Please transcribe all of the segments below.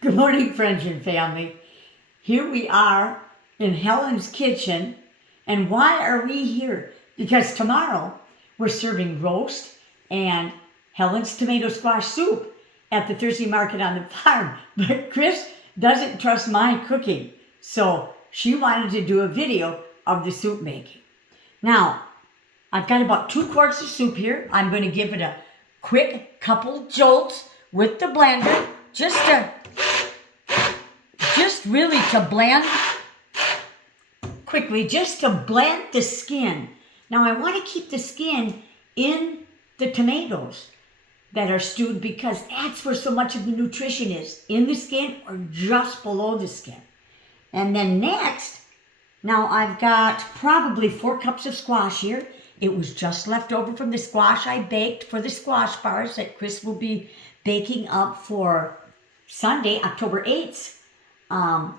Good morning, friends and family. Here we are in Helen's kitchen. And why are we here? Because tomorrow we're serving roast and Helen's tomato squash soup at the Thursday market on the farm. But Chris doesn't trust my cooking, so she wanted to do a video of the soup making. Now, I've got about 2 quarts of soup here. I'm going to give it a quick couple jolts with the blender just really to blend quickly, just to blend the skin. Now I want to keep the skin in the tomatoes that are stewed because that's where so much of the nutrition is, in the skin or just below the skin. And then next, now I've got probably 4 cups of squash here. It was just left over from the squash I baked for the squash bars that Chris will be baking up for Sunday, October 8th.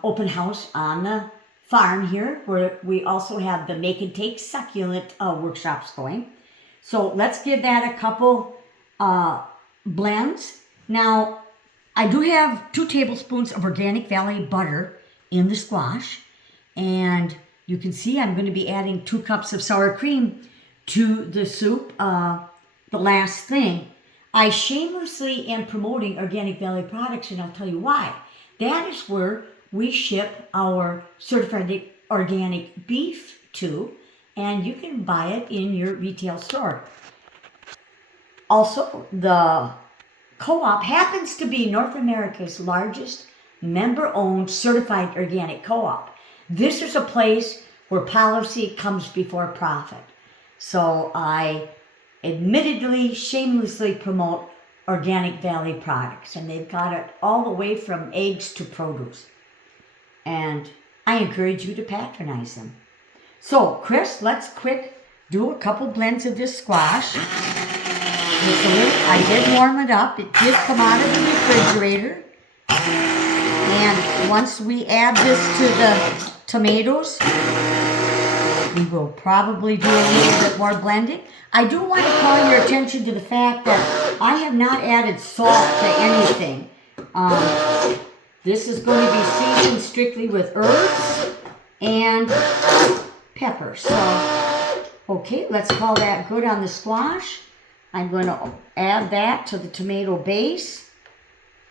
Open house on the farm here, where we also have the make and take succulent workshops going. So let's give that a couple blends. Now, I do have 2 tablespoons of Organic Valley butter in the squash, and you can see I'm going to be adding 2 cups of sour cream to the soup. The last thing, I shamelessly am promoting Organic Valley products, and I'll tell you why. That is where we ship our certified organic beef to, and you can buy it in your retail store. Also, the co-op happens to be North America's largest member-owned certified organic co-op. This is a place where policy comes before profit. So I admittedly, shamelessly promote Organic Valley products, and they've got it all the way from eggs to produce. And I encourage you to patronize them. So, Chris, let's quick do a couple blends of this squash. I did warm it up. It did come out of the refrigerator. And once we add this to the tomatoes, we will probably do a little bit more blending. I do want to call your attention to the fact that I have not added salt to anything. This is going to be seasoned strictly with herbs and pepper. So, okay, let's call that good on the squash. I'm going to add that to the tomato base.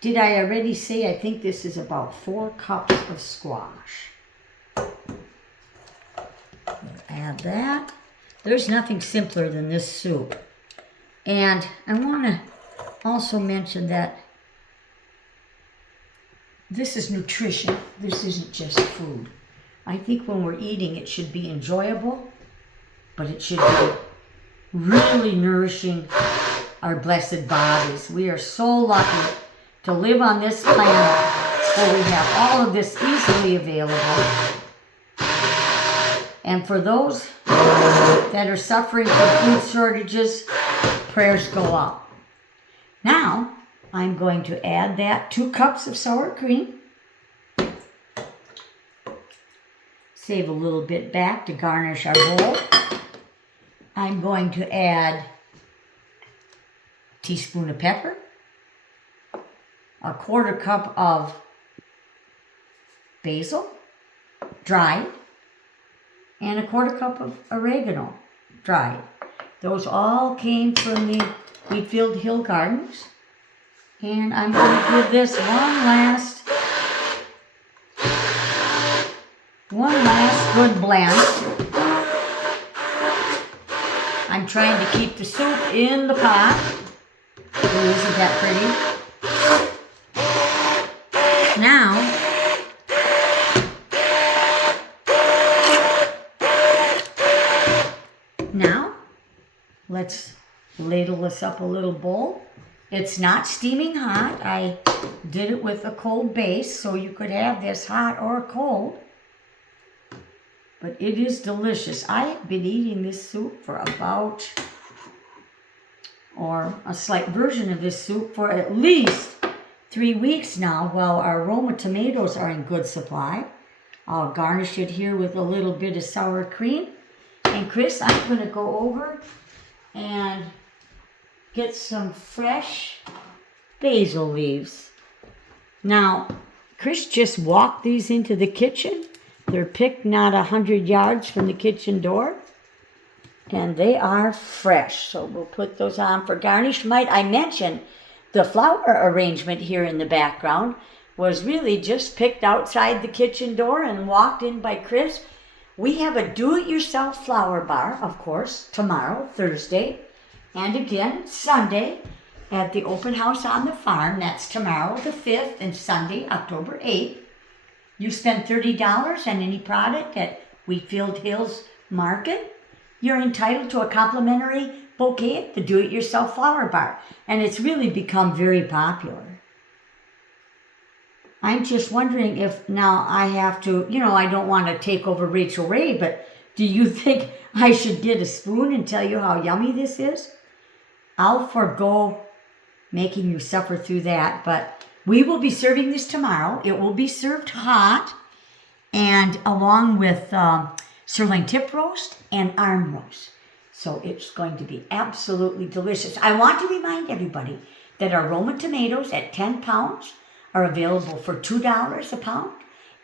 Did I already say I think this is about 4 cups of squash? Add that. There's nothing simpler than this soup. And I want to also mention that this is nutrition. This isn't just food. I think when we're eating, it should be enjoyable, but it should be really nourishing our blessed bodies. We are so lucky to live on this planet where we have all of this easily available. And for those that are suffering from food shortages, prayers go up. Now, I'm going to add that 2 cups of sour cream. Save a little bit back to garnish our bowl. I'm going to add a teaspoon of pepper, a 1/4 cup of basil, dried, and a 1/4 cup of oregano, dried. Those all came from the Wheatfield Hill Gardens. And I'm going to give this one last good blend. I'm trying to keep the soup in the pot. Ooh, isn't that pretty? Now, let's ladle this up a little bowl. It's not steaming hot. I did it with a cold base, so you could have this hot or cold. But it is delicious. I have been eating this soup for or a slight version of this soup for at least 3 weeks now, while our Roma tomatoes are in good supply. I'll garnish it here with a little bit of sour cream. And Chris, I'm going to go over and get some fresh basil leaves. Now, Chris just walked these into the kitchen. They're picked not 100 yards from the kitchen door. And they are fresh. So we'll put those on for garnish. Might I mention the flower arrangement here in the background was really just picked outside the kitchen door and walked in by Chris. We have a do-it-yourself flower bar, of course, tomorrow, Thursday, and again Sunday at the open house on the farm. That's tomorrow, the 5th, and Sunday, October 8th. You spend $30 on any product at Wheatfield Hills Market, you're entitled to a complimentary bouquet at the do-it-yourself flower bar. And it's really become very popular. I'm just wondering if now I have to, I don't want to take over Rachel Ray, but do you think I should get a spoon and tell you how yummy this is? I'll forego making you suffer through that, but we will be serving this tomorrow. It will be served hot and along with sirloin tip roast and arm roast. So it's going to be absolutely delicious. I want to remind everybody that our Roma tomatoes at 10 pounds are available for $2 a pound,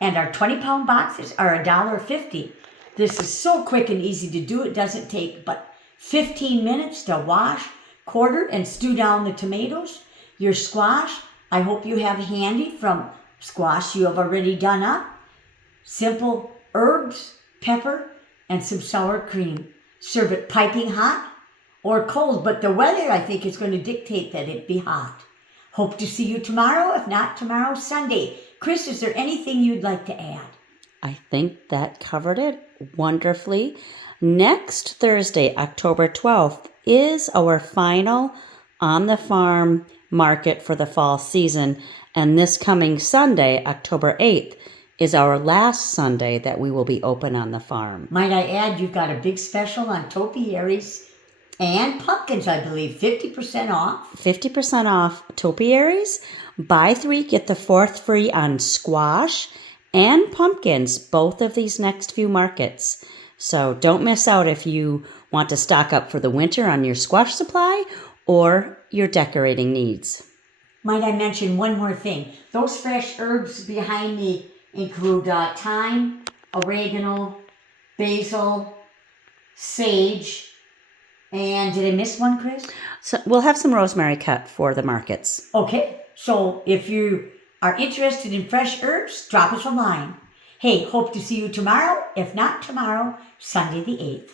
and our 20-pound boxes are $1.50. This is so quick and easy to do. It doesn't take but 15 minutes to wash, quarter, and stew down the tomatoes. Your squash, I hope you have handy from squash you have already done up. Simple herbs, pepper, and some sour cream. Serve it piping hot or cold, but the weather, I think, is going to dictate that it be hot. Hope to see you tomorrow, if not tomorrow, Sunday. Chris, is there anything you'd like to add? I think that covered it wonderfully. Next Thursday, October 12th, is our final on the farm market for the fall season. And this coming Sunday, October 8th, is our last Sunday that we will be open on the farm. Might I add, you've got a big special on topiaries and pumpkins, I believe, 50% off. 50% off topiaries. Buy 3, get the 4th free on squash and pumpkins, both of these next few markets. So don't miss out if you want to stock up for the winter on your squash supply or your decorating needs. Might I mention one more thing? Those fresh herbs behind me include thyme, oregano, basil, sage, and did I miss one, Chris? So we'll have some rosemary cut for the markets. Okay, so if you are interested in fresh herbs, drop us a line. Hey, hope to see you tomorrow. If not tomorrow, Sunday the 8th.